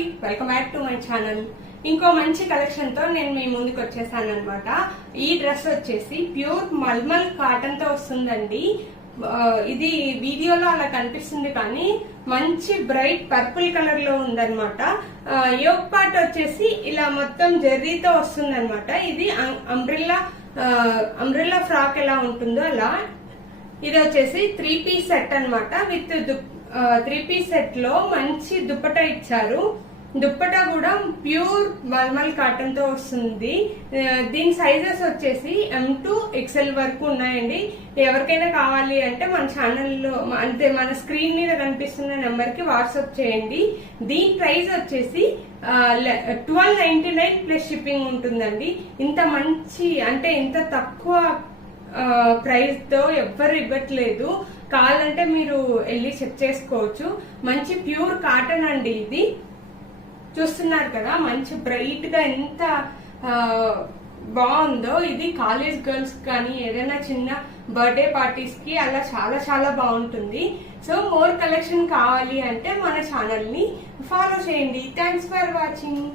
Hi, welcome back to my channel. ఇంకో మంచి collection తో నేను మీ ముందుకు వచ్చేసాను అనమాట. ఈ డ్రెస్ వచ్చేసి ప్యూర్ మల్మల్ కాటన్ తో వస్తుందండి. ఇది వీడియోలో అలా కనిపిస్తుంది కానీ మంచి బ్రైట్ పర్పుల్ కలర్ లో ఉందన్నమాట. యోక్ పార్ట్ వచ్చేసి ఇలా మొత్తం జెర్రీతో వస్తుంది అనమాట. ఇది అంబ్రెల్లా ఫ్రాక్ ఎలా ఉంటుందో అలా. ఇది వచ్చేసి 3 పీస్ సెట్ అన్నమాట. విత్ 3 పీస్ సెట్ లో మంచి దుప్పటా ఇచ్చారు. దుప్పటా కూడా ప్యూర్ మల్మల్ కాటన్ తో వస్తుంది. దీని సైజెస్ వచ్చేసి M to XL వరకు ఉన్నాయండి. ఎవరికైనా కావాలి అంటే మన ఛానల్లో అంటే మన స్క్రీన్ మీద కనిపిస్తున్న నెంబర్ కి వాట్సాప్ చేయండి. దీని ప్రైస్ వచ్చేసి 1299 ప్లస్ షిప్పింగ్ ఉంటుందండి. ఇంత మంచి అంటే ఇంత తక్కువ ప్రైస్ తో ఎవ్వరు ఇవ్వట్లేదు. కావాలంటే మీరు వెళ్ళి చెక్ చేసుకోవచ్చు. మంచి ప్యూర్ కాటన్ అండి. ఇది చూస్తున్నారు కదా, మంచి బ్రైట్ గా ఎంత బాగుందో. ఇది కాలేజ్ గర్ల్స్ కానీ ఏదైనా చిన్న బర్త్డే పార్టీస్ కి అలా చాలా చాలా బాగుంటుంది. సో మోర్ కలెక్షన్ కావాలి అంటే మన ఛానల్ ని ఫాలో చేయండి. Thanks for watching.